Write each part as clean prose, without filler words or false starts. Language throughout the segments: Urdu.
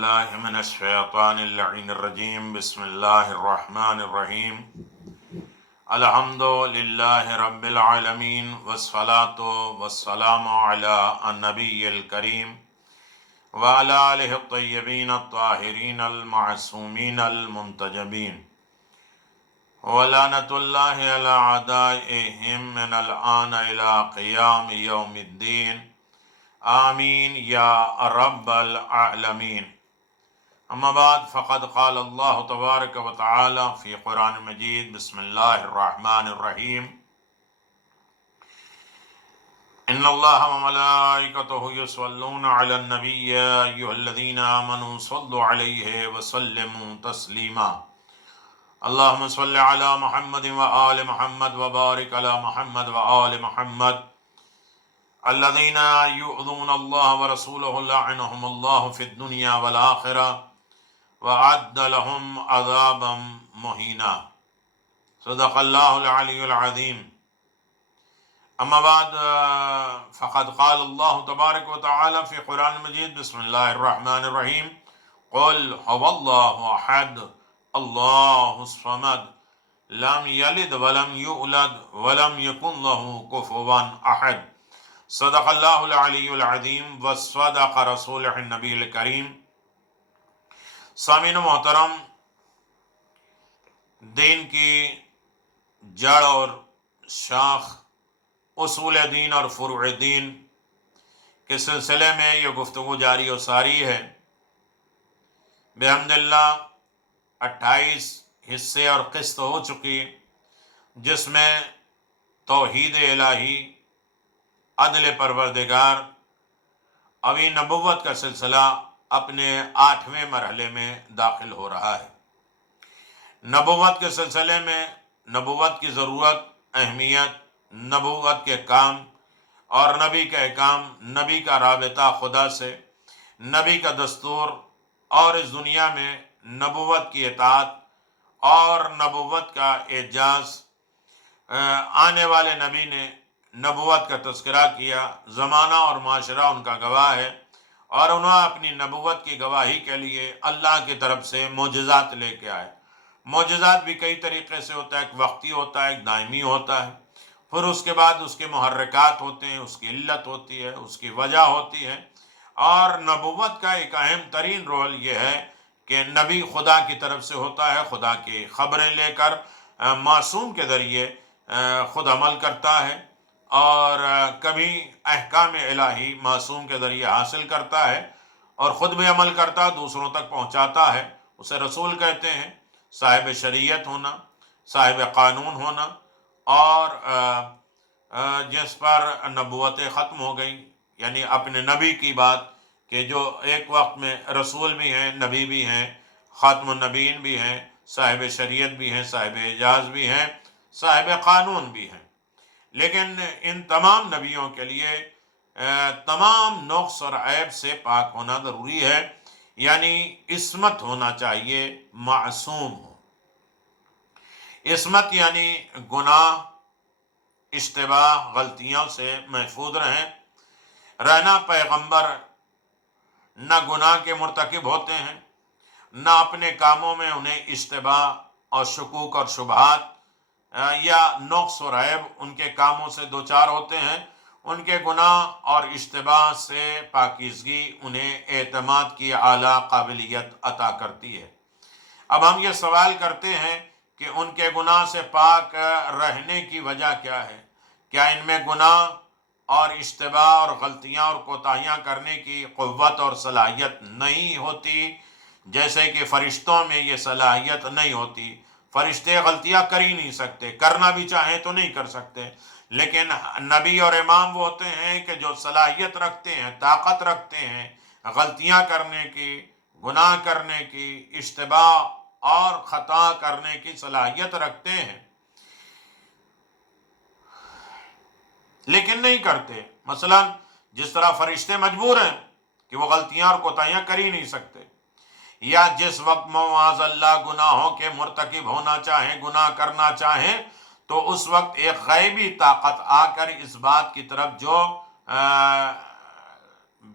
بالله من الشيطان اللعين الرجيم بسم الله الرحمن الرحيم الحمد لله رب العالمين والصلاة والسلام على النبي الكريم وعلى آله الطيبين الطاهرين المعصومين المنتجبين ولعنة الله على أعدائهم من الآن إلى قيام يوم الدين آمین یا رب العالمین. اما بعد فقد قال اللہ تبارک و تعالی فی قرآن مجید بسم اللہ الرحمن الرحیم ان اللہ و ملائکتہ یصلون علی النبی یا ایھا الذین آمنوا صلوا علیہ وسلموا تسلیما. اللہم صل علی محمد و آل محمد وبارک علی محمد و آل محمد الذين يؤذون الله ورسوله لعنهم الله في الدنيا والآخرة وأعد لهم عذابا مهينا. صدق الله العلي العظيم. أما بعد فقد قال الله تبارك وتعالى في قرآن المجيد بسم الله الرحمن الرحيم قل هو الله أحد الله الصمد لم يلد ولم يولد ولم يكن له كفوا أحد. صدق اللہ العلی العظیم وصدق رسولہ النبی الکریم. سامعین محترم، دین کی جڑ اور شاخ اصول دین اور فروع دین کے سلسلے میں یہ گفتگو جاری و ساری ہے. بحمد اللہ 28 حصے اور قسط ہو چکی، جس میں توحید الہی، عدل پروردگار، ابھی نبوت کا سلسلہ اپنے 8ویں مرحلے میں داخل ہو رہا ہے. نبوت کے سلسلے میں نبوت کی ضرورت، اہمیت، نبوت کے کام اور نبی کا احکام، نبی کا رابطہ خدا سے، نبی کا دستور اور اس دنیا میں نبوت کی اطاعت اور نبوت کا اعجاز. آنے والے نبی نے نبوت کا تذکرہ کیا، زمانہ اور معاشرہ ان کا گواہ ہے، اور انہوں اپنی نبوت کی گواہی کے لیے اللہ کی طرف سے معجزات لے کے آئے. معجزات بھی کئی طریقے سے ہوتا ہے، ایک وقتی ہوتا ہے، ایک دائمی ہوتا ہے، پھر اس کے بعد اس کے محرکات ہوتے ہیں، اس کی علت ہوتی ہے، اس کی وجہ ہوتی ہے. اور نبوت کا ایک اہم ترین رول یہ ہے کہ نبی خدا کی طرف سے ہوتا ہے، خدا کی خبریں لے کر معصوم کے ذریعے خود عمل کرتا ہے، اور کبھی احکام الہی معصوم کے ذریعے حاصل کرتا ہے اور خود بھی عمل کرتا ہے، دوسروں تک پہنچاتا ہے. اسے رسول کہتے ہیں. صاحب شریعت ہونا، صاحب قانون ہونا، اور جس پر نبوتیں ختم ہو گئی، یعنی اپنے نبی کی بات کہ جو ایک وقت میں رسول بھی ہیں، نبی بھی ہیں، خاتم النبیین بھی ہیں، صاحب شریعت بھی ہیں، صاحب اعجاز بھی ہیں، صاحب قانون بھی ہیں. لیکن ان تمام نبیوں کے لیے تمام نقص اور عیب سے پاک ہونا ضروری ہے، یعنی عصمت ہونا چاہیے، معصوم ہو. عصمت یعنی گناہ، اشتباہ، غلطیوں سے محفوظ رہنا. پیغمبر نہ گناہ کے مرتکب ہوتے ہیں، نہ اپنے کاموں میں انہیں اشتباہ اور شکوک اور شبہات یا نقص و عیب ان کے کاموں سے دوچار ہوتے ہیں. ان کے گناہ اور اشتباہ سے پاکیزگی انہیں اعتماد کی اعلیٰ قابلیت عطا کرتی ہے. اب ہم یہ سوال کرتے ہیں کہ ان کے گناہ سے پاک رہنے کی وجہ کیا ہے؟ کیا ان میں گناہ اور اشتباہ اور غلطیاں اور کوتاہیاں کرنے کی قوت اور صلاحیت نہیں ہوتی؟ جیسے کہ فرشتوں میں یہ صلاحیت نہیں ہوتی. فرشتے غلطیاں کر ہی نہیں سکتے، کرنا بھی چاہیں تو نہیں کر سکتے. لیکن نبی اور امام وہ ہوتے ہیں کہ جو صلاحیت رکھتے ہیں، طاقت رکھتے ہیں غلطیاں کرنے کی، گناہ کرنے کی، اشتباہ اور خطا کرنے کی صلاحیت رکھتے ہیں، لیکن نہیں کرتے. مثلا جس طرح فرشتے مجبور ہیں کہ وہ غلطیاں اور کوتاہیاں کر ہی نہیں سکتے، یا جس وقت معاذ اللہ گناہوں کے مرتکب ہونا چاہیں، گناہ کرنا چاہیں، تو اس وقت ایک غیبی طاقت آ کر اس بات کی طرف جو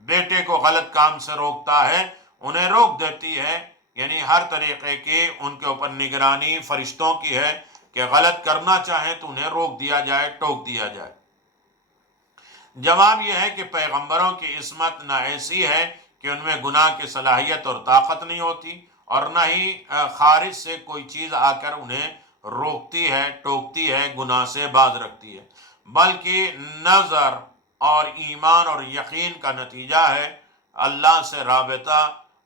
بیٹے کو غلط کام سے روکتا ہے، انہیں روک دیتی ہے، یعنی ہر طریقے کی ان کے اوپر نگرانی فرشتوں کی ہے کہ غلط کرنا چاہیں تو انہیں روک دیا جائے، ٹوک دیا جائے۔ جواب یہ ہے کہ پیغمبروں کی عصمت نہ ایسی ہے کہ ان میں گناہ کی صلاحیت اور طاقت نہیں ہوتی، اور نہ ہی خارج سے کوئی چیز آ کر انہیں روکتی ہے، ٹوکتی ہے، گناہ سے باز رکھتی ہے، بلکہ نظر اور ایمان اور یقین کا نتیجہ ہے، اللہ سے رابطہ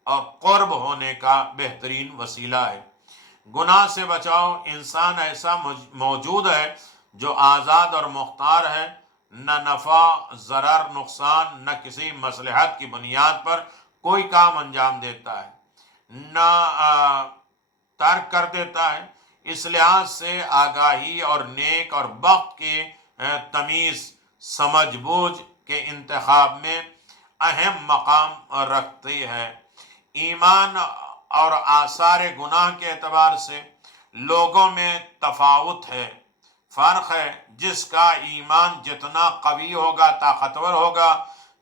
اور قرب ہونے کا بہترین وسیلہ ہے۔ گناہ سے بچاؤ، انسان ایسا موجود ہے جو آزاد اور مختار ہے، نہ نفع، ضرر، نقصان، نہ کسی مصلحت کی بنیاد پر کوئی کام انجام دیتا ہے، نہ ترک کر دیتا ہے۔ اس لحاظ سے آگاہی اور نیک اور بخت کی تمیز سمجھ بوجھ کے انتخاب میں اہم مقام رکھتی ہے۔ ایمان اور آثار گناہ کے اعتبار سے لوگوں میں تفاوت ہے، فرق ہے۔ جس کا ایمان جتنا قوی ہوگا، طاقتور ہوگا،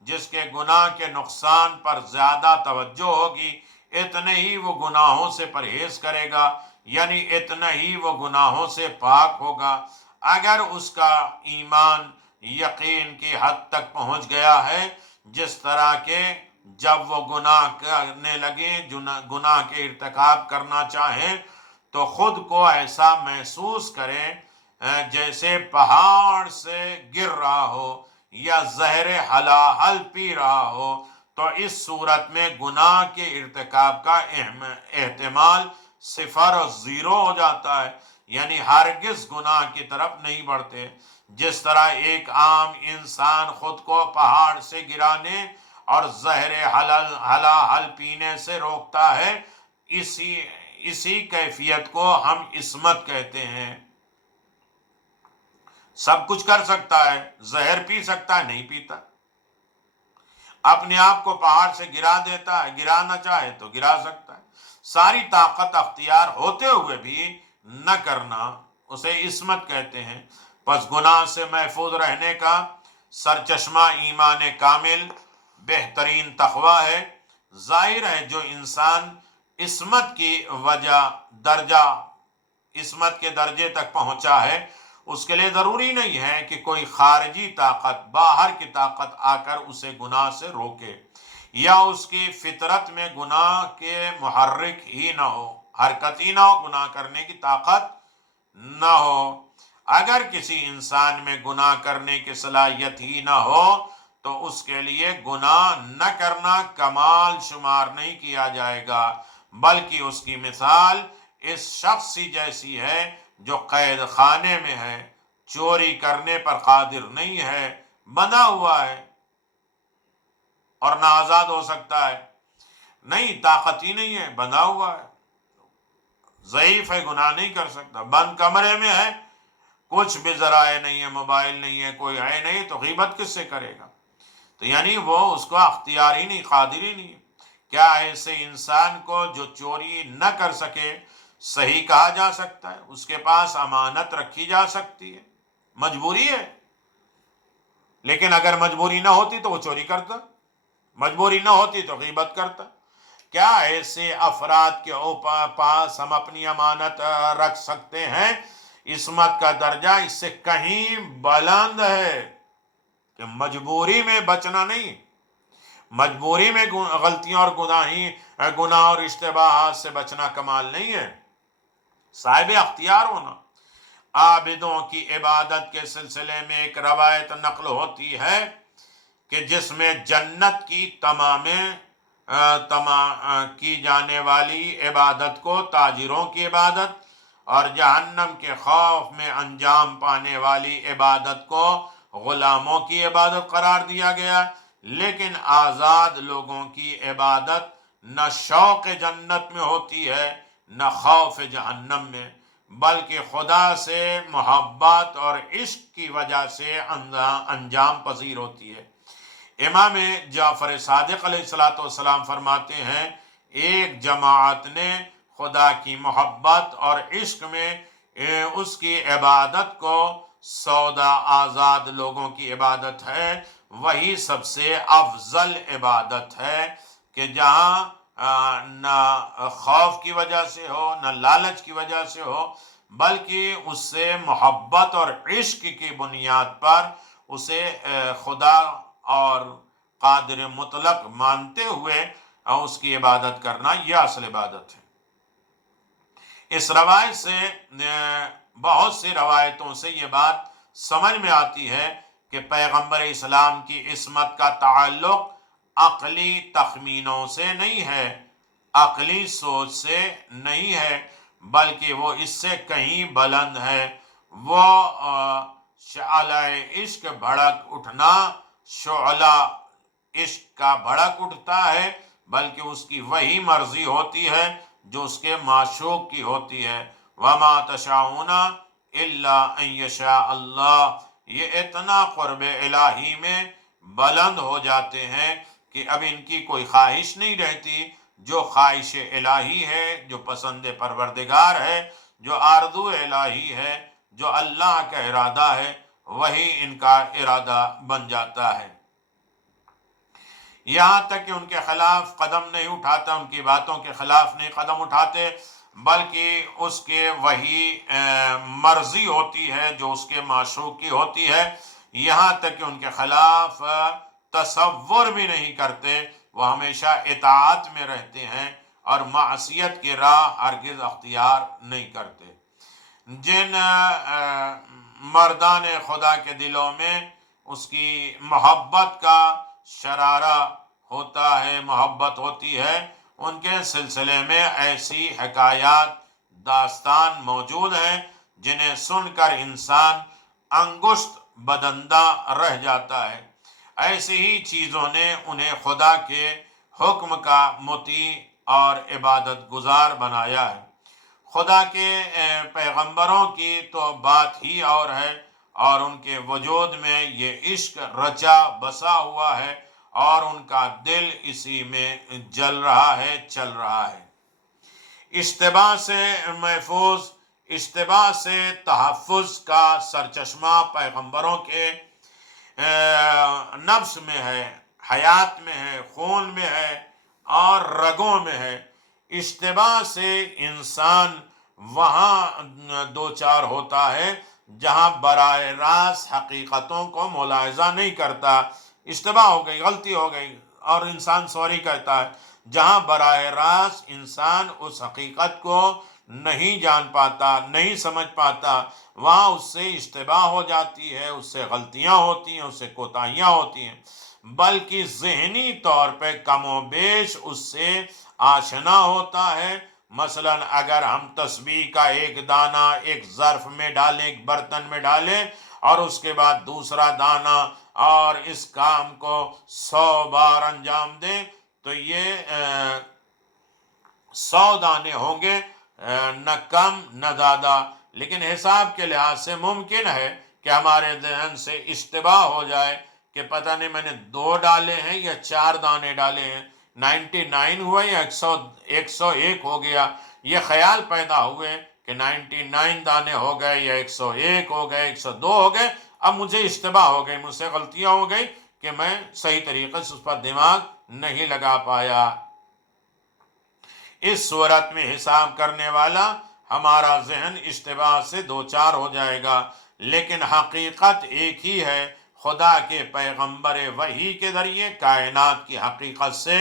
جس کے گناہ کے نقصان پر زیادہ توجہ ہوگی، اتنے ہی وہ گناہوں سے پرہیز کرے گا، یعنی اتنا ہی وہ گناہوں سے پاک ہوگا۔ اگر اس کا ایمان یقین کی حد تک پہنچ گیا ہے، جس طرح کہ جب وہ گناہ کرنے لگے، گناہ کے ارتکاب کرنا چاہیں، تو خود کو ایسا محسوس کریں جیسے پہاڑ سے گر رہا ہو یا زہر حلاحل پی رہا ہو، تو اس صورت میں گناہ کے ارتکاب کا احتمال صفر اور زیرو ہو جاتا ہے، یعنی ہرگز گناہ کی طرف نہیں بڑھتے۔ جس طرح ایک عام انسان خود کو پہاڑ سے گرانے اور زہر حلاحل پینے سے روکتا ہے، اسی کیفیت کو ہم عصمت کہتے ہیں۔ سب کچھ کر سکتا ہے، زہر پی سکتا ہے، نہیں پیتا، اپنے آپ کو پہاڑ سے گرا دیتا ہے، گرانا چاہے تو گرا سکتا ہے، ساری طاقت اختیار ہوتے ہوئے بھی نہ کرنا، اسے عصمت کہتے ہیں۔ پس گناہ سے محفوظ رہنے کا سرچشمہ ایمان کامل، بہترین تقوی ہے۔ ظاہر ہے جو انسان عصمت کی عصمت کے درجے تک پہنچا ہے، اس کے لیے ضروری نہیں ہے کہ کوئی خارجی طاقت، باہر کی طاقت آ کر اسے گناہ سے روکے، یا اس کی فطرت میں گناہ کے محرک ہی نہ ہو، حرکت ہی نہ ہو، گناہ کرنے کی طاقت نہ ہو۔ اگر کسی انسان میں گناہ کرنے کی صلاحیت ہی نہ ہو تو اس کے لیے گناہ نہ کرنا کمال شمار نہیں کیا جائے گا، بلکہ اس کی مثال اس شخص جیسی ہے جو قید خانے میں ہے، چوری کرنے پر قادر نہیں ہے، بندھا ہوا ہے اور نہ آزاد ہو سکتا ہے، نہیں، طاقت ہی نہیں ہے، بندھا ہوا ہے، ضعیف ہے، گناہ نہیں کر سکتا، بند کمرے میں ہے، کچھ بھی ذرائع نہیں ہے، موبائل نہیں ہے، کوئی ہے نہیں، تو غیبت کس سے کرے گا؟ تو یعنی وہ اس کو اختیار ہی نہیں، قادر ہی نہیں ہے۔ کیا ایسے انسان کو جو چوری نہ کر سکے صحیح کہا جا سکتا ہے؟ اس کے پاس امانت رکھی جا سکتی ہے؟ مجبوری ہے، لیکن اگر مجبوری نہ ہوتی تو وہ چوری کرتا، مجبوری نہ ہوتی تو غیبت کرتا۔ کیا ایسے افراد کے پاس ہم اپنی امانت رکھ سکتے ہیں؟ عصمت کا درجہ اس سے کہیں بلند ہے کہ مجبوری میں بچنا نہیں، مجبوری میں غلطیوں اور گناہ اور اشتباہات سے بچنا کمال نہیں ہے، صاحب اختیار ہونا۔ عابدوں کی عبادت کے سلسلے میں ایک روایت نقل ہوتی ہے کہ جس میں جنت کی تمام کی جانے والی عبادت کو تاجروں کی عبادت اور جہنم کے خوف میں انجام پانے والی عبادت کو غلاموں کی عبادت قرار دیا گیا، لیکن آزاد لوگوں کی عبادت نہ شوق جنت میں ہوتی ہے نہ خوف جہنم میں، بلکہ خدا سے محبت اور عشق کی وجہ سے انجام پذیر ہوتی ہے۔ امام جعفر صادق علیہ السلام فرماتے ہیں، ایک جماعت نے خدا کی محبت اور عشق میں اس کی عبادت کو سودا آزاد لوگوں کی عبادت ہے، وہی سب سے افضل عبادت ہے کہ جہاں نہ خوف کی وجہ سے ہو، نہ لالچ کی وجہ سے ہو، بلکہ اس سے محبت اور عشق کی بنیاد پر اسے خدا اور قادر مطلق مانتے ہوئے اس کی عبادت کرنا، یہ اصل عبادت ہے۔ اس روایت سے بہت سی روایتوں سے یہ بات سمجھ میں آتی ہے کہ پیغمبر اسلام کی عصمت کا تعلق عقلی تخمینوں سے نہیں ہے، عقلی سوچ سے نہیں ہے، بلکہ وہ اس سے کہیں بلند ہے۔ وہ شعلہ عشق بھڑک اٹھنا، شعلہ عشق کا بھڑک اٹھتا ہے، بلکہ اس کی وہی مرضی ہوتی ہے جو اس کے معشوق کی ہوتی ہے۔ وَمَا تَشَاءُونَ إِلَّا أَن يَشَاءَ اللَّهُ، یہ اتنا قرب الہی میں بلند ہو جاتے ہیں کہ اب ان کی کوئی خواہش نہیں رہتی، جو خواہش الہی ہے، جو پسند پروردگار ہے، جو آرزو الہی ہے، جو اللہ کا ارادہ ہے، وہی ان کا ارادہ بن جاتا ہے۔ یہاں تک کہ ان کے خلاف قدم نہیں اٹھاتا، ان کی باتوں کے خلاف نہیں قدم اٹھاتے، بلکہ اس کے وہی مرضی ہوتی ہے جو اس کے معشوق کی ہوتی ہے۔ یہاں تک کہ ان کے خلاف تصور بھی نہیں کرتے، وہ ہمیشہ اطاعت میں رہتے ہیں اور معصیت کی راہ ہرگز اختیار نہیں کرتے۔ جن مردان خدا کے دلوں میں اس کی محبت کا شرارہ ہوتا ہے، محبت ہوتی ہے، ان کے سلسلے میں ایسی حکایات، داستان موجود ہیں جنہیں سن کر انسان انگشت بدندہ رہ جاتا ہے۔ ایسی ہی چیزوں نے انہیں خدا کے حکم کا مطیع اور عبادت گزار بنایا ہے۔ خدا کے پیغمبروں کی تو بات ہی اور ہے، اور ان کے وجود میں یہ عشق رچا بسا ہوا ہے اور ان کا دل اسی میں جل رہا ہے، چل رہا ہے۔ اشتباہ سے محفوظ، اشتباہ سے تحفظ کا سرچشمہ پیغمبروں کے نفس میں ہے، حیات میں ہے، خون میں ہے اور رگوں میں ہے۔ اشتباہ سے انسان وہاں دوچار ہوتا ہے جہاں براہ راست حقیقتوں کو ملاحظہ نہیں کرتا۔ اشتباہ ہو گئی، غلطی ہو گئی، اور انسان سوری کہتا ہے۔ جہاں براہ راست انسان اس حقیقت کو نہیں جان پاتا، نہیں سمجھ پاتا، وہاں اس سے اشتباہ ہو جاتی ہے، اس سے غلطیاں ہوتی ہیں، اس سے کوتاہیاں ہوتی ہیں، بلکہ ذہنی طور پہ کم و بیش اس سے آشنا ہوتا ہے۔ مثلا اگر ہم تسبیح کا ایک دانہ ایک ظرف میں ڈالیں، ایک برتن میں ڈالیں، اور اس کے بعد دوسرا دانہ، اور اس کام کو 100 بار انجام دیں، تو یہ 100 دانے ہوں گے، نہ کم نہ زیادہ۔ لیکن حساب کے لحاظ سے ممکن ہے کہ ہمارے ذہن سے اشتباہ ہو جائے کہ پتہ نہیں میں نے 2 ڈالے ہیں یا 4 دانے ڈالے ہیں، 99 ہوا یا 101 ہو گیا۔ یہ خیال پیدا ہوئے کہ 99 دانے ہو گئے یا 101 ہو گئے، 102 ہو گئے، اب مجھے اشتباہ ہو گئی، مجھ سے غلطیاں ہو گئی کہ میں صحیح طریقے سے اس پر دماغ نہیں لگا پایا۔ اس صورت میں حساب کرنے والا ہمارا ذہن اشتباہ سے دوچار ہو جائے گا، لیکن حقیقت ایک ہی ہے۔ خدا کے پیغمبر وحی کے ذریعے کائنات کی حقیقت سے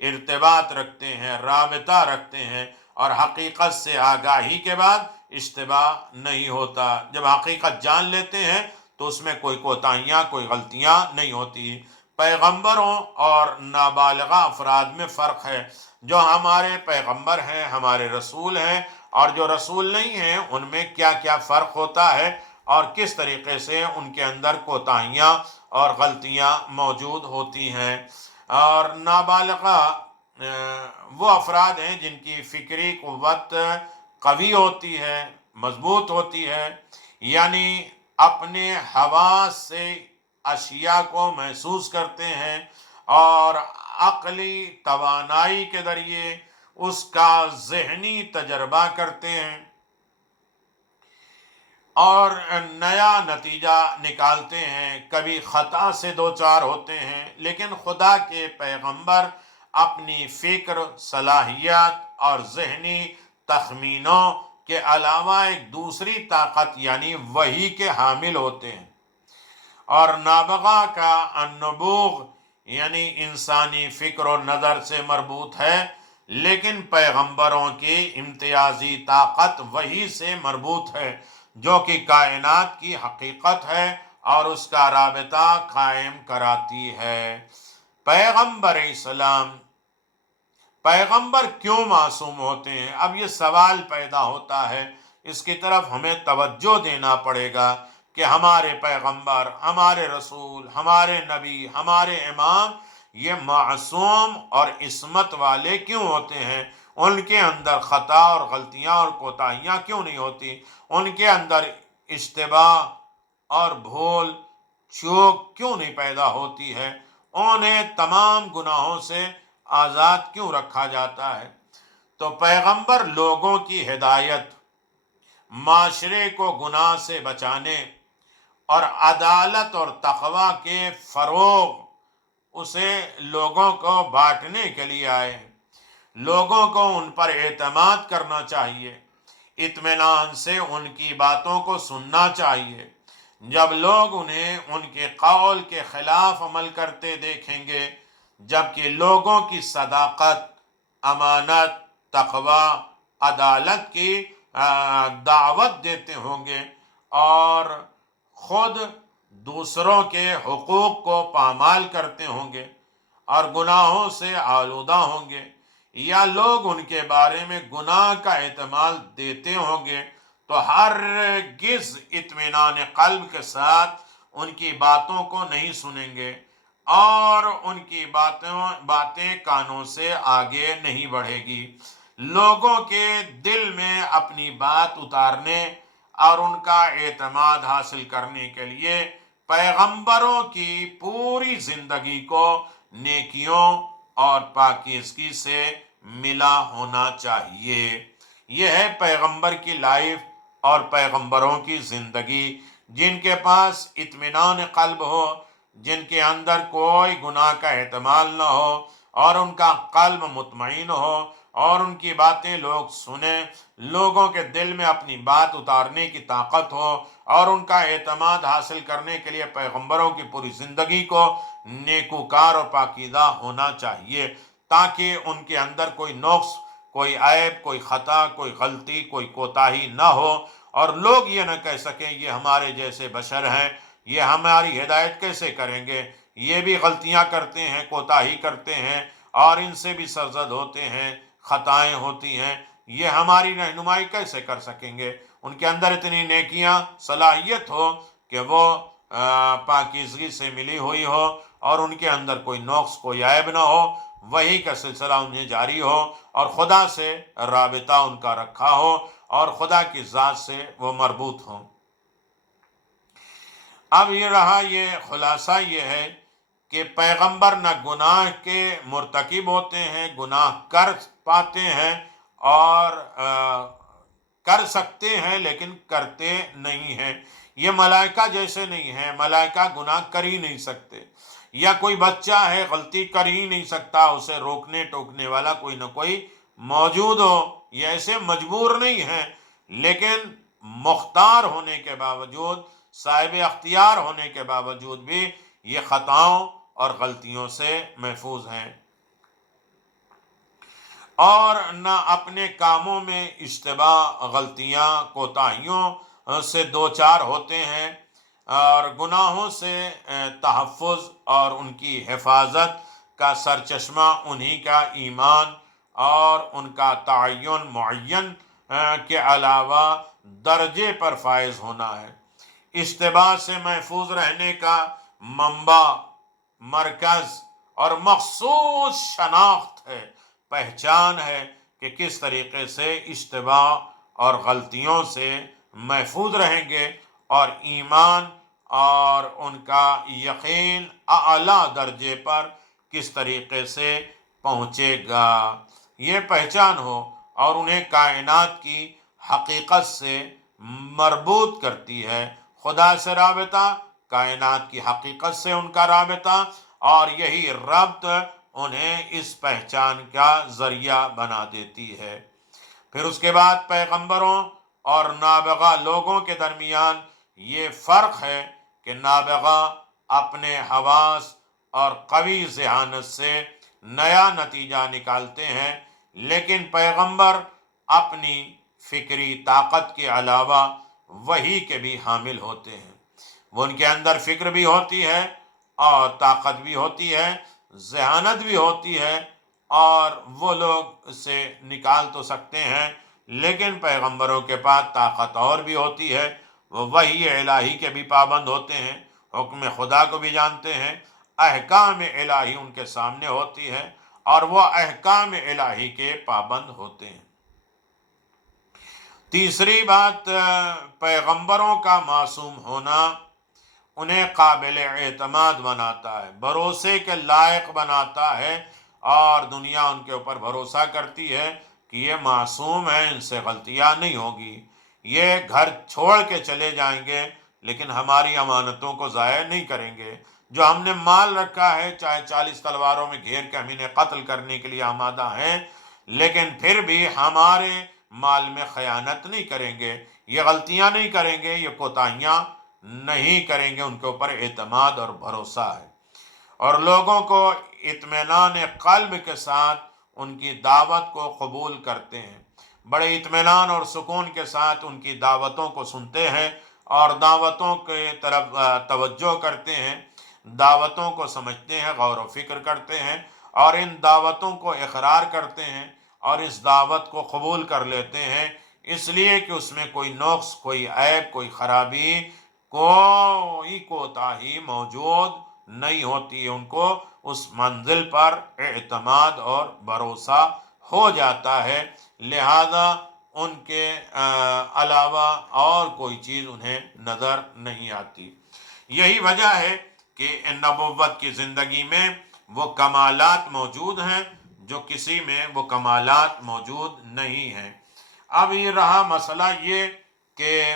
ارتباط رکھتے ہیں، رابطہ رکھتے ہیں، اور حقیقت سے آگاہی کے بعد اشتباہ نہیں ہوتا۔ جب حقیقت جان لیتے ہیں تو اس میں کوئی کوتاہیاں، کوئی غلطیاں نہیں ہوتی۔ پیغمبروں اور نابالغہ افراد میں فرق ہے۔ جو ہمارے پیغمبر ہیں، ہمارے رسول ہیں، اور جو رسول نہیں ہیں، ان میں کیا کیا فرق ہوتا ہے اور کس طریقے سے ان کے اندر کوتاہیاں اور غلطیاں موجود ہوتی ہیں۔ اور نابالغہ وہ افراد ہیں جن کی فکری قوت قوی ہوتی ہے، مضبوط ہوتی ہے، یعنی اپنے حواس سے اشیاء کو محسوس کرتے ہیں اور عقلی توانائی کے ذریعے اس کا ذہنی تجربہ کرتے ہیں اور نیا نتیجہ نکالتے ہیں۔ کبھی خطا سے دوچار ہوتے ہیں، لیکن خدا کے پیغمبر اپنی فکر، صلاحیت اور ذہنی تخمینوں کے علاوہ ایک دوسری طاقت یعنی وحی کے حامل ہوتے ہیں، اور نابغہ کا النبوغ یعنی انسانی فکر و نظر سے مربوط ہے، لیکن پیغمبروں کی امتیازی طاقت وحی سے مربوط ہے جو کہ کائنات کی حقیقت ہے اور اس کا رابطہ قائم کراتی ہے۔ پیغمبر اسلام، پیغمبر کیوں معصوم ہوتے ہیں؟ اب یہ سوال پیدا ہوتا ہے، اس کی طرف ہمیں توجہ دینا پڑے گا کہ ہمارے پیغمبر، ہمارے رسول، ہمارے نبی، ہمارے امام یہ معصوم اور عصمت والے کیوں ہوتے ہیں؟ ان کے اندر خطا اور غلطیاں اور کوتاہیاں کیوں نہیں ہوتی؟ ان کے اندر اشتباہ اور بھول چوک کیوں نہیں پیدا ہوتی ہے؟ انہیں تمام گناہوں سے آزاد کیوں رکھا جاتا ہے؟ تو پیغمبر لوگوں کی ہدایت، معاشرے کو گناہ سے بچانے اور عدالت اور تقوی کے فروغ، اسے لوگوں کو بانٹنے کے لیے آئے ہیں۔ لوگوں کو ان پر اعتماد کرنا چاہیے، اطمینان سے ان کی باتوں کو سننا چاہیے۔ جب لوگ انہیں ان کے قول کے خلاف عمل کرتے دیکھیں گے، جبکہ لوگوں کی صداقت، امانت، تقوی، عدالت کی دعوت دیتے ہوں گے اور خود دوسروں کے حقوق کو پامال کرتے ہوں گے اور گناہوں سے آلودہ ہوں گے، یا لوگ ان کے بارے میں گناہ کا احتمال دیتے ہوں گے، تو ہرگز اطمینان قلب کے ساتھ ان کی باتوں کو نہیں سنیں گے اور ان کی باتیں کانوں سے آگے نہیں بڑھے گی۔ لوگوں کے دل میں اپنی بات اتارنے اور ان کا اعتماد حاصل کرنے کے لیے پیغمبروں کی پوری زندگی کو نیکیوں اور پاکیزگی سے ملا ہونا چاہیے۔ یہ ہے پیغمبر کی لائف اور پیغمبروں کی زندگی، جن کے پاس اطمینان قلب ہو، جن کے اندر کوئی گناہ کا احتمال نہ ہو اور ان کا قلب مطمئن ہو اور ان کی باتیں لوگ سنیں، لوگوں کے دل میں اپنی بات اتارنے کی طاقت ہو اور ان کا اعتماد حاصل کرنے کے لیے پیغمبروں کی پوری زندگی کو نیکوکار اور پاکیزہ ہونا چاہیے، تاکہ ان کے اندر کوئی نقص، کوئی عیب، کوئی خطا، کوئی غلطی، کوئی کوتاہی نہ ہو، اور لوگ یہ نہ کہہ سکیں یہ ہمارے جیسے بشر ہیں، یہ ہماری ہدایت کیسے کریں گے، یہ بھی غلطیاں کرتے ہیں، کوتاہی کرتے ہیں اور ان سے بھی سرزد ہوتے ہیں، خطائیں ہوتی ہیں، یہ ہماری رہنمائی کیسے کر سکیں گے؟ ان کے اندر اتنی نیکیاں، صلاحیت ہو کہ وہ پاکیزگی سے ملی ہوئی ہو اور ان کے اندر کوئی نقص، کوئی عیب نہ ہو، وحی کا سلسلہ انہیں جاری ہو اور خدا سے رابطہ ان کا رکھا ہو اور خدا کی ذات سے وہ مربوط ہوں۔ اب یہ رہا، یہ خلاصہ یہ ہے کہ پیغمبر نہ گناہ کے مرتکب ہوتے ہیں، گناہ کر پاتے ہیں اور کر سکتے ہیں لیکن کرتے نہیں ہیں۔ یہ ملائکہ جیسے نہیں ہیں، ملائکہ گناہ کر ہی نہیں سکتے، یا کوئی بچہ ہے غلطی کر ہی نہیں سکتا، اسے روکنے ٹوکنے والا کوئی نہ کوئی موجود ہو، یہ ایسے مجبور نہیں ہیں، لیکن مختار ہونے کے باوجود، صاحب اختیار ہونے کے باوجود بھی یہ خطاؤں اور غلطیوں سے محفوظ ہیں اور نہ اپنے کاموں میں اشتباہ، غلطیاں، کوتاہیوں سے دوچار ہوتے ہیں، اور گناہوں سے تحفظ اور ان کی حفاظت کا سرچشمہ انہی کا ایمان اور ان کا تعین معین کے علاوہ درجے پر فائز ہونا ہے۔ اشتباہ سے محفوظ رہنے کا منبع، مرکز اور مخصوص شناخت ہے، پہچان ہے کہ کس طریقے سے اشتباہ اور غلطیوں سے محفوظ رہیں گے اور ایمان اور ان کا یقین اعلیٰ درجے پر کس طریقے سے پہنچے گا، یہ پہچان ہو اور انہیں کائنات کی حقیقت سے مربوط کرتی ہے۔ خدا سے رابطہ، کائنات کی حقیقت سے ان کا رابطہ، اور یہی ربط انہیں اس پہچان کا ذریعہ بنا دیتی ہے۔ پھر اس کے بعد پیغمبروں اور نابغہ لوگوں کے درمیان یہ فرق ہے کہ نابغہ اپنے حواس اور قوی ذہانت سے نیا نتیجہ نکالتے ہیں، لیکن پیغمبر اپنی فکری طاقت کے علاوہ وحی کے بھی حامل ہوتے ہیں۔ وہ ان کے اندر فکر بھی ہوتی ہے اور طاقت بھی ہوتی ہے، ذہانت بھی ہوتی ہے، اور وہ لوگ اسے نکال تو سکتے ہیں، لیکن پیغمبروں کے پاس طاقت اور بھی ہوتی ہے۔ وہ وحی الہی کے بھی پابند ہوتے ہیں، حکم خدا کو بھی جانتے ہیں، احکام الہی ان کے سامنے ہوتی ہے اور وہ احکام الہی کے پابند ہوتے ہیں۔ تیسری بات، پیغمبروں کا معصوم ہونا انہیں قابل اعتماد بناتا ہے، بھروسے کے لائق بناتا ہے، اور دنیا ان کے اوپر بھروسہ کرتی ہے کہ یہ معصوم ہیں، ان سے غلطیاں نہیں ہوگی، یہ گھر چھوڑ کے چلے جائیں گے لیکن ہماری امانتوں کو ضائع نہیں کریں گے، جو ہم نے مال رکھا ہے چاہے 40 تلواروں میں گھیر کے ہم انہیں قتل کرنے کے لیے آمادہ ہیں، لیکن پھر بھی ہمارے مال میں خیانت نہیں کریں گے، یہ غلطیاں نہیں کریں گے، یہ کوتاہیاں نہیں کریں گے، ان کے اوپر اعتماد اور بھروسہ ہے۔ اور لوگوں کو اطمینان قلب کے ساتھ ان کی دعوت کو قبول کرتے ہیں، بڑے اطمینان اور سکون کے ساتھ ان کی دعوتوں کو سنتے ہیں اور دعوتوں کے طرف توجہ کرتے ہیں، دعوتوں کو سمجھتے ہیں، غور و فکر کرتے ہیں، اور ان دعوتوں کو اقرار کرتے ہیں اور اس دعوت کو قبول کر لیتے ہیں، اس لیے کہ اس میں کوئی نقص، کوئی عیب، کوئی خرابی، کوئی کوتاہی موجود نہیں ہوتی ہے۔ ان کو اس منزل پر اعتماد اور بھروسہ ہو جاتا ہے، لہذا ان کے علاوہ اور کوئی چیز انہیں نظر نہیں آتی۔ یہی وجہ ہے کہ نبوت کی زندگی میں وہ کمالات موجود ہیں جو کسی میں وہ کمالات موجود نہیں ہیں۔ اب یہ رہا مسئلہ یہ کہ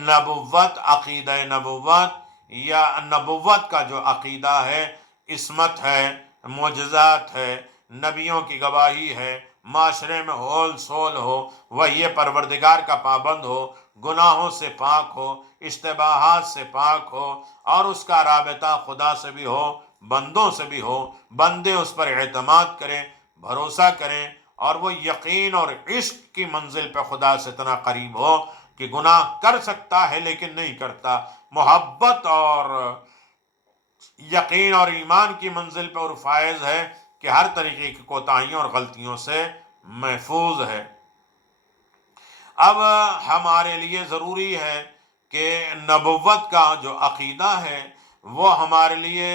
نبوت، عقیدہ نبوت یا نبوت کا جو عقیدہ ہے، عصمت ہے، معجزات ہے، نبیوں کی گواہی ہے، معاشرے میں ہول سول ہو، وحی پروردگار کا پابند ہو، گناہوں سے پاک ہو، اشتباہات سے پاک ہو، اور اس کا رابطہ خدا سے بھی ہو، بندوں سے بھی ہو، بندے اس پر اعتماد کریں، بھروسہ کریں، اور وہ یقین اور عشق کی منزل پہ خدا سے اتنا قریب ہو کہ گناہ کر سکتا ہے لیکن نہیں کرتا، محبت اور یقین اور ایمان کی منزل پہ اور فائز ہے کہ ہر طریقے کی کوتاہیوں اور غلطیوں سے محفوظ ہے۔ اب ہمارے لیے ضروری ہے کہ نبوت کا جو عقیدہ ہے وہ ہمارے لیے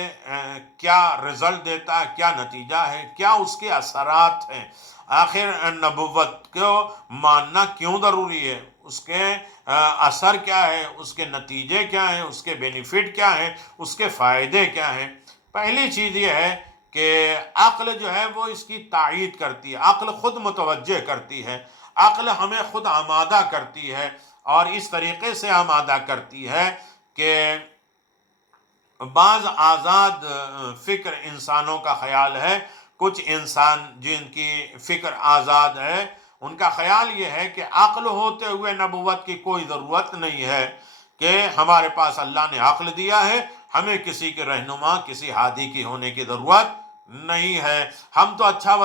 کیا رزلٹ دیتا ہے، کیا نتیجہ ہے، کیا اس کے اثرات ہیں، آخر نبوت کو ماننا کیوں ضروری ہے، اس کے اثر کیا ہے، اس کے نتیجے کیا ہیں، اس کے بینیفٹ کیا ہیں، اس کے فائدے کیا ہیں۔ پہلی چیز یہ ہے کہ عقل جو ہے وہ اس کی تائید کرتی ہے، عقل خود متوجہ کرتی ہے، عقل ہمیں خود آمادہ کرتی ہے، اور اس طریقے سے آمادہ کرتی ہے کہ بعض آزاد فکر انسانوں کا خیال ہے، کچھ انسان جن کی فکر آزاد ہے ان کا خیال یہ ہے کہ عقل ہوتے ہوئے نبوت کی کوئی ضرورت نہیں ہے، کہ ہمارے پاس اللہ نے عقل دیا ہے، ہمیں کسی کے رہنما، کسی ہادی کی ہونے کی ضرورت نہیں ہے، ہم تو اچھا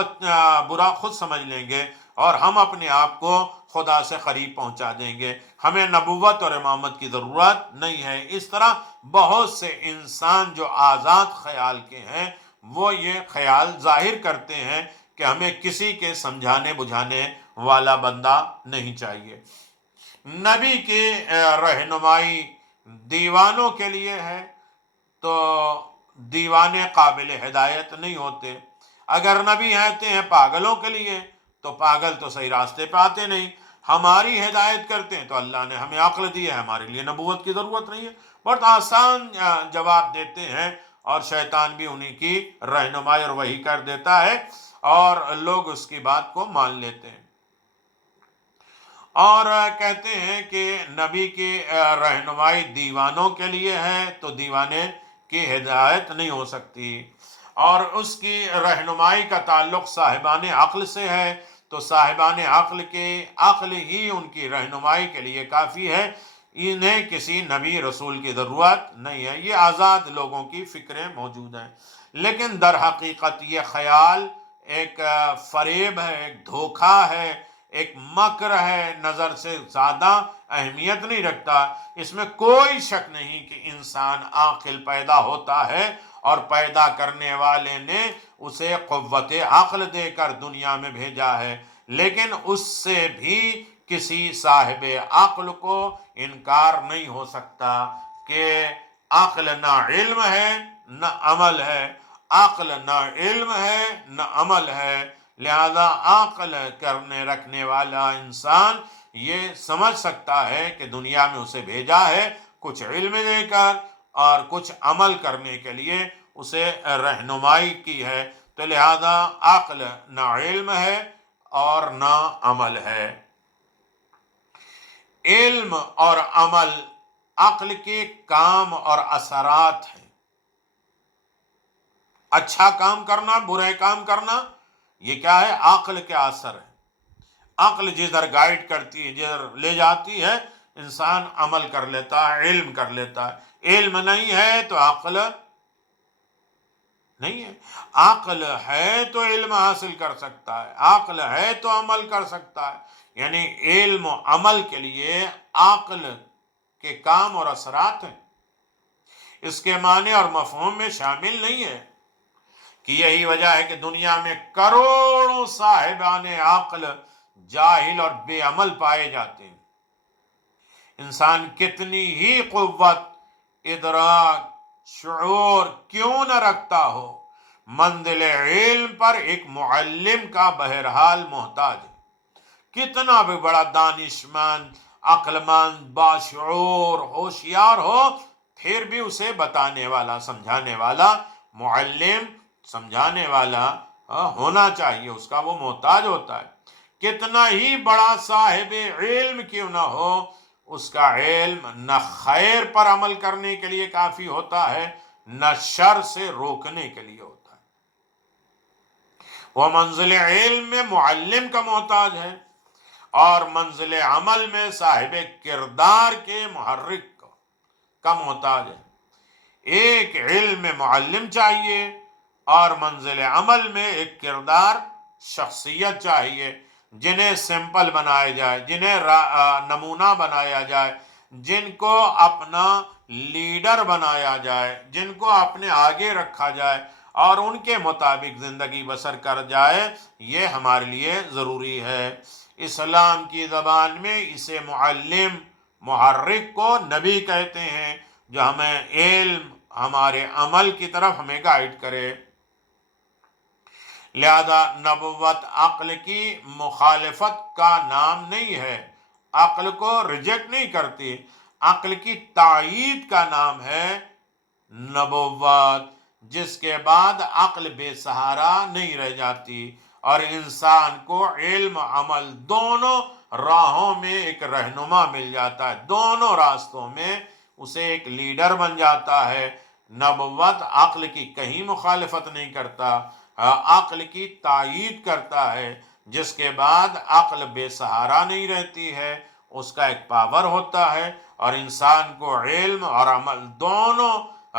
برا خود سمجھ لیں گے اور ہم اپنے آپ کو خدا سے قریب پہنچا دیں گے، ہمیں نبوت اور امامت کی ضرورت نہیں ہے۔ اس طرح بہت سے انسان جو آزاد خیال کے ہیں وہ یہ خیال ظاہر کرتے ہیں کہ ہمیں کسی کے سمجھانے بجھانے والا بندہ نہیں چاہیے۔ نبی کی رہنمائی دیوانوں کے لیے ہے تو دیوانے قابل ہدایت نہیں ہوتے، اگر نبی آتے ہیں پاگلوں کے لیے تو پاگل تو صحیح راستے پہ آتے نہیں، ہماری ہدایت کرتے ہیں تو اللہ نے ہمیں عقل دی ہے، ہمارے لیے نبوت کی ضرورت نہیں ہے۔ بہت آسان جواب دیتے ہیں، اور شیطان بھی انہی کی رہنمائی اور وحی کر دیتا ہے اور لوگ اس کی بات کو مان لیتے ہیں، اور کہتے ہیں کہ نبی کی رہنمائی دیوانوں کے لیے ہے تو دیوانے کی ہدایت نہیں ہو سکتی، اور اس کی رہنمائی کا تعلق صاحبان عقل سے ہے، تو صاحبان عقل ہی ان کی رہنمائی کے لیے کافی ہے، انہیں کسی نبی رسول کی ضرورت نہیں ہے۔ یہ آزاد لوگوں کی فکریں موجود ہیں، لیکن در حقیقت یہ خیال ایک فریب ہے، ایک دھوکہ ہے، ایک مکر ہے، نظر سے زیادہ اہمیت نہیں رکھتا۔ اس میں کوئی شک نہیں کہ انسان عاقل پیدا ہوتا ہے اور پیدا کرنے والے نے اسے قوت عقل دے کر دنیا میں بھیجا ہے، لیکن اس سے بھی کسی صاحب عقل کو انکار نہیں ہو سکتا کہ عقل نہ علم ہے نہ عمل ہے، عقل نہ علم ہے نہ عمل ہے، لہذا عقل کرنے رکھنے والا انسان یہ سمجھ سکتا ہے کہ دنیا میں اسے بھیجا ہے کچھ علم دے کر اور کچھ عمل کرنے کے لیے اسے رہنمائی کی ہے، تو لہذا عقل نہ علم ہے اور نہ عمل ہے۔ علم اور عمل عقل کے کام اور اثرات ہیں۔ اچھا کام کرنا، برے کام کرنا، یہ کیا ہے؟ عقل کے اثر ہے۔ عقل جدھر گائیڈ کرتی ہے، جدھر لے جاتی ہے، انسان عمل کر لیتا ہے، علم کر لیتا ہے۔ علم نہیں ہے تو عقل نہیں ہے، عقل ہے تو علم حاصل کر سکتا ہے، عقل ہے تو عمل کر سکتا ہے، یعنی علم و عمل کے لیے عقل کے کام اور اثرات ہیں۔ اس کے معنی اور مفہوم میں شامل نہیں ہے کہ یہی وجہ ہے کہ دنیا میں کروڑوں صاحبان عقل جاہل اور بے عمل پائے جاتے ہیں۔ انسان کتنی ہی قوت، ادراک، شعور کیوں نہ رکھتا ہو، منزل علم پر ایک معلم کا بہرحال محتاج ہے۔ کتنا بھی بڑا دانشمند، عقلمند، باشعور، ہوشیار ہو، پھر بھی اسے بتانے والا، سمجھانے والا، معلم، سمجھانے والا ہونا چاہیے، اس کا وہ محتاج ہوتا ہے۔ کتنا ہی بڑا صاحب علم کیوں نہ ہو، اس کا علم نہ خیر پر عمل کرنے کے لیے کافی ہوتا ہے، نہ شر سے روکنے کے لیے ہوتا ہے۔ وہ منزل علم میں معلم کا محتاج ہے اور منزل عمل میں صاحب کردار کے محرک کا محتاج ہے۔ ایک علم میں معلم چاہیے اور منزل عمل میں ایک کردار، شخصیت چاہیے، جنہیں سمپل بنایا جائے، جنہیں نمونہ بنایا جائے، جن کو اپنا لیڈر بنایا جائے، جن کو اپنے آگے رکھا جائے اور ان کے مطابق زندگی بسر کر جائے، یہ ہمارے لیے ضروری ہے۔ اسلام کی زبان میں اسے معلم، محرک کو نبی کہتے ہیں، جو ہمیں علم، ہمارے عمل کی طرف ہمیں گائیڈ کرے۔ لہذا نبوت عقل کی مخالفت کا نام نہیں ہے، عقل کو ریجیکٹ نہیں کرتی، عقل کی تائید کا نام ہے نبوت، جس کے بعد عقل بے سہارا نہیں رہ جاتی اور انسان کو علم عمل دونوں راہوں میں ایک رہنما مل جاتا ہے، دونوں راستوں میں اسے ایک لیڈر بن جاتا ہے۔ نبوت عقل کی کہیں مخالفت نہیں کرتا، عقل کی تائید کرتا ہے، جس کے بعد عقل بے سہارا نہیں رہتی ہے، اس کا ایک پاور ہوتا ہے اور انسان کو علم اور عمل دونوں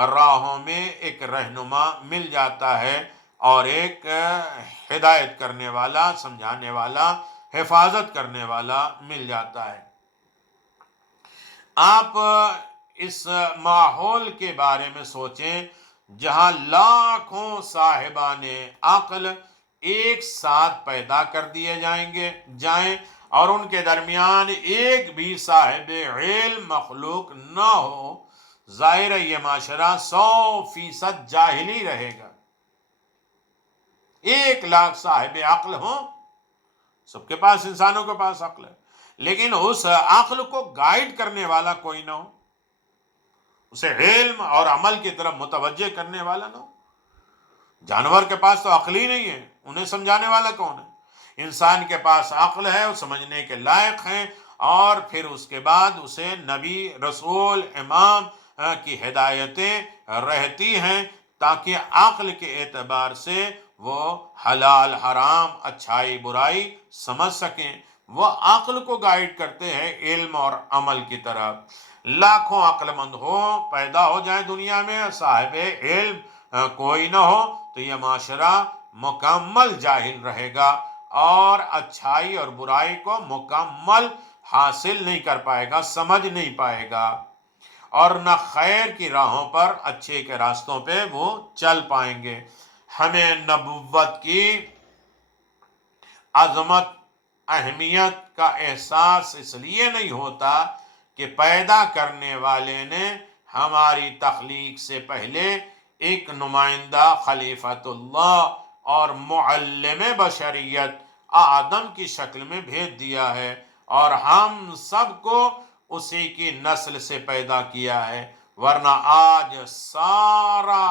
راہوں میں ایک رہنما مل جاتا ہے اور ایک ہدایت کرنے والا، سمجھانے والا، حفاظت کرنے والا مل جاتا ہے۔ آپ اس ماحول کے بارے میں سوچیں جہاں لاکھوں صاحبان عقل ایک ساتھ پیدا کر دیے جائیں اور ان کے درمیان ایک بھی صاحب علم مخلوق نہ ہو، ظاہر ہے یہ معاشرہ 100% جاہلی رہے گا۔ 1,00,000 صاحب عقل ہوں، سب کے پاس، انسانوں کے پاس عقل ہے، لیکن اس عقل کو گائیڈ کرنے والا کوئی نہ ہو، اسے علم اور عمل کی طرف متوجہ کرنے والا نہ ہو۔ جانور کے پاس تو عقل ہی نہیں ہے، انہیں سمجھانے والا کون ہے؟ انسان کے پاس عقل ہے، وہ سمجھنے کے لائق ہیں، اور پھر اس کے بعد اسے نبی، رسول، امام کی ہدایتیں رہتی ہیں تاکہ عقل کے اعتبار سے وہ حلال حرام اچھائی برائی سمجھ سکیں۔ وہ عقل کو گائیڈ کرتے ہیں علم اور عمل کی طرف۔ لاکھوں عقل مند پیدا ہو جائیں دنیا میں، صاحب علم کوئی نہ ہو تو یہ معاشرہ مکمل جاہل رہے گا اور اچھائی اور برائی کو مکمل حاصل نہیں کر پائے گا، سمجھ نہیں پائے گا، اور نہ خیر کی راہوں پر، اچھے کے راستوں پہ وہ چل پائیں گے۔ ہمیں نبوت کی عظمت اہمیت کا احساس اس لیے نہیں ہوتا کہ پیدا کرنے والے نے ہماری تخلیق سے پہلے ایک نمائندہ خلیفۃ اللہ اور معلم بشریت آدم کی شکل میں بھیج دیا ہے، اور ہم سب کو اسی کی نسل سے پیدا کیا ہے، ورنہ آج سارا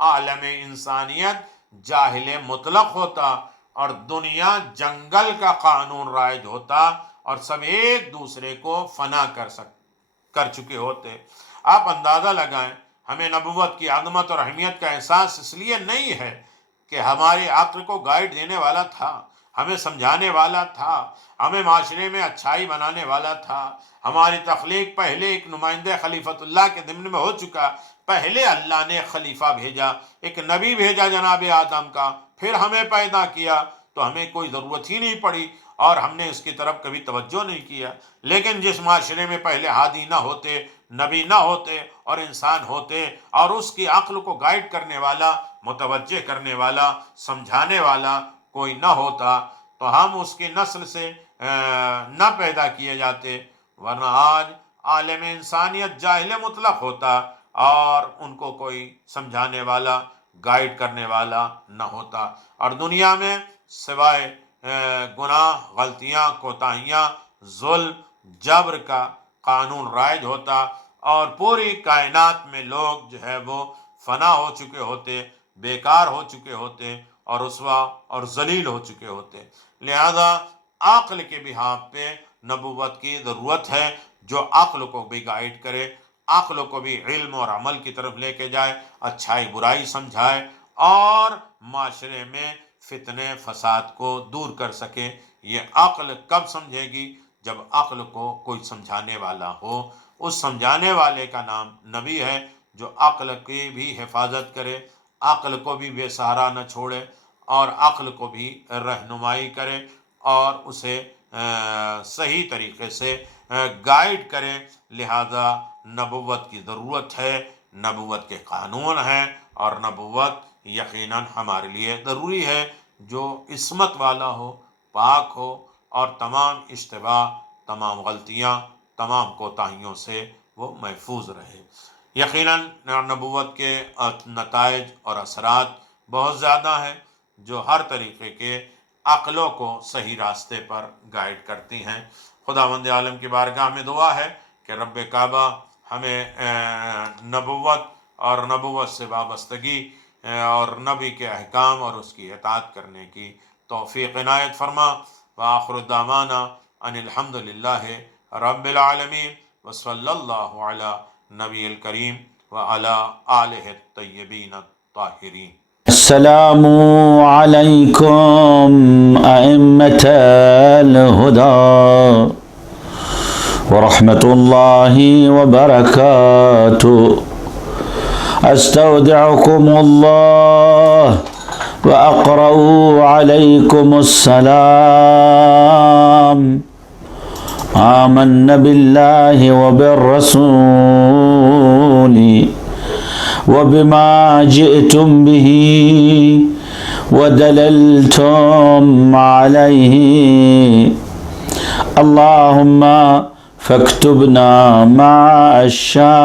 عالم انسانیت جاہل مطلق ہوتا، اور دنیا جنگل کا قانون رائج ہوتا، اور سب ایک دوسرے کو فنا کر چکے ہوتے۔ آپ اندازہ لگائیں، ہمیں نبوت کی عظمت اور اہمیت کا احساس اس لیے نہیں ہے کہ ہمارے عقل کو گائیڈ دینے والا تھا، ہمیں سمجھانے والا تھا، ہمیں معاشرے میں اچھائی بنانے والا تھا۔ ہماری تخلیق پہلے ایک نمائندہ خلیفۃ اللہ کے ضمن میں ہو چکا۔ پہلے اللہ نے ایک خلیفہ بھیجا، ایک نبی بھیجا جناب آدم کا، پھر ہمیں پیدا کیا، تو ہمیں کوئی ضرورت ہی نہیں پڑی اور ہم نے اس کی طرف کبھی توجہ نہیں کیا۔ لیکن جس معاشرے میں پہلے ہادی نہ ہوتے، نبی نہ ہوتے اور انسان ہوتے، اور اس کی عقل کو گائیڈ کرنے والا، متوجہ کرنے والا، سمجھانے والا کوئی نہ ہوتا، تو ہم اس کی نسل سے نہ پیدا کیے جاتے، ورنہ آج عالم انسانیت جاہل مطلق ہوتا اور ان کو کوئی سمجھانے والا، گائیڈ کرنے والا نہ ہوتا، اور دنیا میں سوائے گناہ، غلطیاں، کوتاہیاں، ظلم، جبر کا قانون رائج ہوتا، اور پوری کائنات میں لوگ جو ہے وہ فنا ہو چکے ہوتے، بیکار ہو چکے ہوتے، اور رسوا اور ذلیل ہو چکے ہوتے۔ لہذا عقل کے بحاظ پہ نبوت کی ضرورت ہے، جو عقل کو بھی گائیڈ کرے، عقل کو بھی علم اور عمل کی طرف لے کے جائے، اچھائی برائی سمجھائے، اور معاشرے میں فتنے فساد کو دور کر سکے۔ یہ عقل کب سمجھے گی؟ جب عقل کو کوئی سمجھانے والا ہو۔ اس سمجھانے والے کا نام نبی ہے، جو عقل کی بھی حفاظت کرے، عقل کو بھی بے سہارا نہ چھوڑے، اور عقل کو بھی رہنمائی کرے اور اسے صحیح طریقے سے گائیڈ کرے۔ لہذا نبوت کی ضرورت ہے، نبوت کے قانون ہیں، اور نبوت یقیناً ہمارے لیے ضروری ہے، جو عصمت والا ہو، پاک ہو، اور تمام اشتباہ، تمام غلطیاں، تمام کوتاہیوں سے وہ محفوظ رہے۔ یقیناً نبوت کے نتائج اور اثرات بہت زیادہ ہیں، جو ہر طریقے کے عقلوں کو صحیح راستے پر گائیڈ کرتی ہیں۔ خداوند عالم کی بارگاہ میں دعا ہے کہ رب کعبہ ہمیں نبوت اور نبوت سے وابستگی اور نبی کے احکام اور اس کی اطاعت کرنے کی توفیق عنایت فرما۔ وآخر دعوانا ان الحمد للہ رب العالمین، وصلی اللہ علی نبی الکریم وعلی آلہ الطیبین الطاہرین۔ السلام عليكم أئمة الهدى ورحمة الله وبركاته. أستودعكم الله وأقرأ عليكم السلام. آمنا بالله وبالرسول وبما جئتم به ودللتم عليه. اللهم فاكتبنا مع الشاهدين.